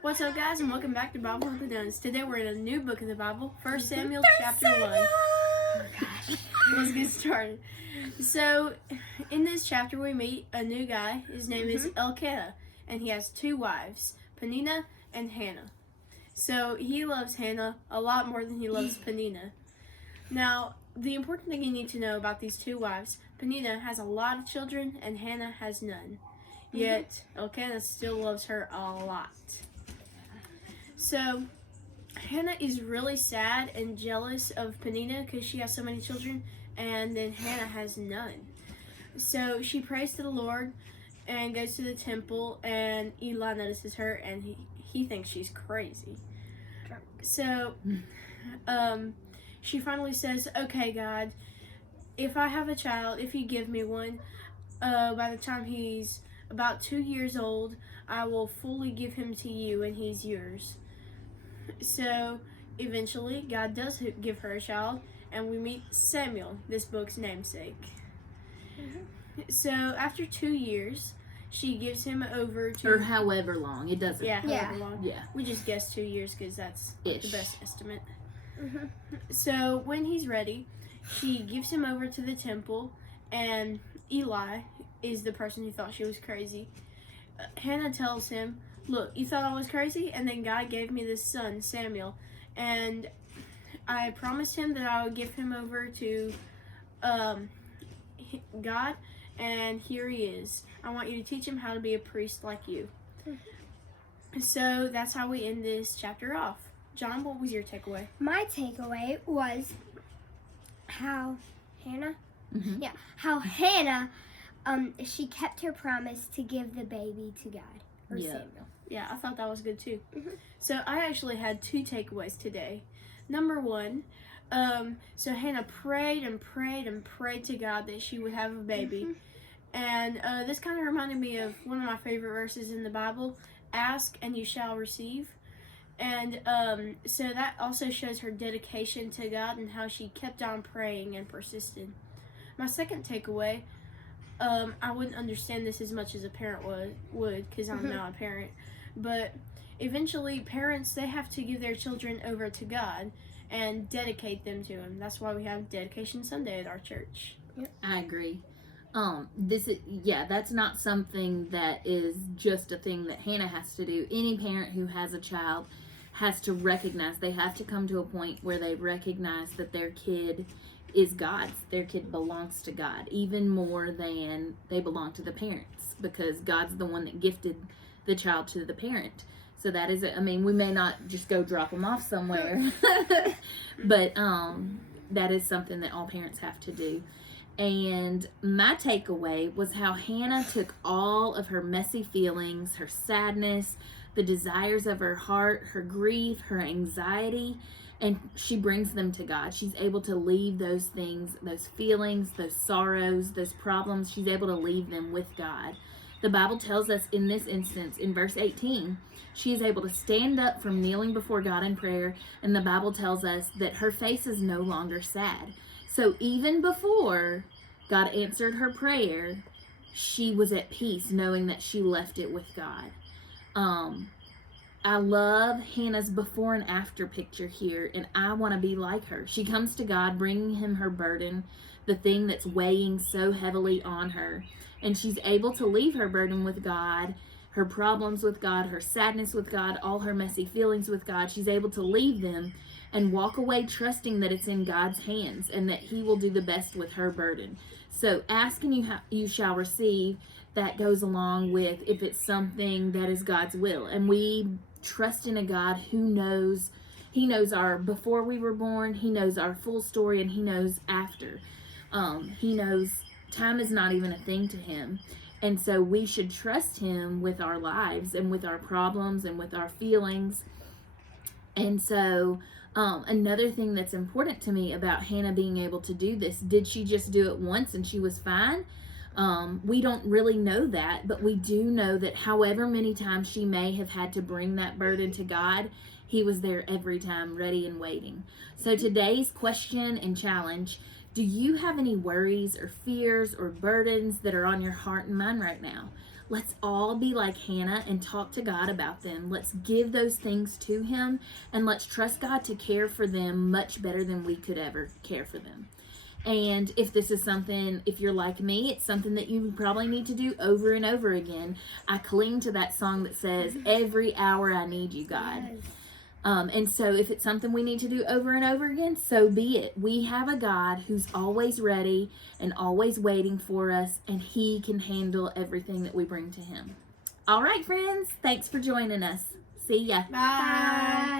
What's up, guys, and welcome back to Bible with the Dunns. Today we're in a new book of the Bible, 1 Samuel chapter 1. Oh, gosh. Let's get started. So, in this chapter we meet a new guy. His name is Elkaira, and he has two wives, Peninnah and Hannah. So, he loves Hannah a lot more than he loves Peninnah. Now, the important thing you need to know about these two wives, Peninnah has a lot of children and Hannah has none. Yet, Elkaira still loves her a lot. So, Hannah is really sad and jealous of Peninnah because she has so many children, and then Hannah has none. So, she prays to the Lord and goes to the temple, and Eli notices her, and he thinks she's crazy. So, she finally says, "Okay, God, if I have a child, if you give me one, by the time he's about 2 years old, I will fully give him to you, and he's yours." So, eventually, God does give her a child, and we meet Samuel, this book's namesake. So, after 2 years, she gives him over to... Or however long, it doesn't. Yeah, however long. Yeah. We just guessed 2 years because that's the best estimate. Mm-hmm. So, when he's ready, she gives him over to the temple, and Eli is the person who thought she was crazy. Hannah tells him, "Look, you thought I was crazy, and then God gave me this son, Samuel, and I promised him that I would give him over to God, and here he is. I want you to teach him how to be a priest like you." So that's how we end this chapter off. John, what was your takeaway? My takeaway was how Hannah, she kept her promise to give the baby to God, or Samuel. Yeah, I thought that was good too. So I actually had two takeaways today. Number one, so Hannah prayed and prayed and prayed to God that she would have a baby. And this kind of reminded me of one of my favorite verses in the Bible, "Ask and you shall receive." And so that also shows her dedication to God and how she kept on praying and persisted. My second takeaway, I wouldn't understand this as much as a parent would because I'm not a parent. But eventually, parents, they have to give their children over to God and dedicate them to Him. That's why we have Dedication Sunday at our church. Yep. I agree. That's not something that is just a thing that Hannah has to do. Any parent who has a child has to recognize, they have to come to a point where they recognize that their kid is God's. Their kid belongs to God, even more than they belong to the parents, because God's the one that gifted the child to the parent. So that is, we may not just go drop them off somewhere, but that is something that all parents have to do. And my takeaway was how Hannah took all of her messy feelings, her sadness, the desires of her heart, her grief, her anxiety, and she brings them to God. She's able to leave those things, those feelings, those sorrows, those problems, she's able to leave them with God. The Bible tells us in this instance, in verse 18, she is able to stand up from kneeling before God in prayer, and the Bible tells us that her face is no longer sad. So even before God answered her prayer, she was at peace knowing that she left it with God. I love Hannah's before and after picture here, and I want to be like her. She comes to God, bringing him her burden, the thing that's weighing so heavily on her, and she's able to leave her burden with God, her problems with God, her sadness with God, all her messy feelings with God. She's able to leave them and walk away trusting that it's in God's hands and that He will do the best with her burden. So ask and you shall receive. That goes along with if it's something that is God's will. And we trust in a God who knows. He knows our before we were born. He knows our full story, and He knows after. He knows time is not even a thing to Him. And so we should trust Him with our lives and with our problems and with our feelings. And so another thing that's important to me about Hannah being able to do this, did she just do it once and she was fine? We don't really know that, but we do know that however many times she may have had to bring that burden to God, He was there every time, ready and waiting. So today's question and challenge, do you have any worries or fears or burdens that are on your heart and mind right now? let's all be like Hannah and talk to God about them. Let's give those things to him, and let's trust God to care for them much better than we could ever care for them. And if this is something, if you're like me, it's something that you probably need to do over and over again. I cling to that song that says, every hour I need you, God. Yes. And so if it's something we need to do over and over again, so be it. We have a God who's always ready and always waiting for us, and he can handle everything that we bring to him. All right, friends, thanks for joining us. See ya. Bye.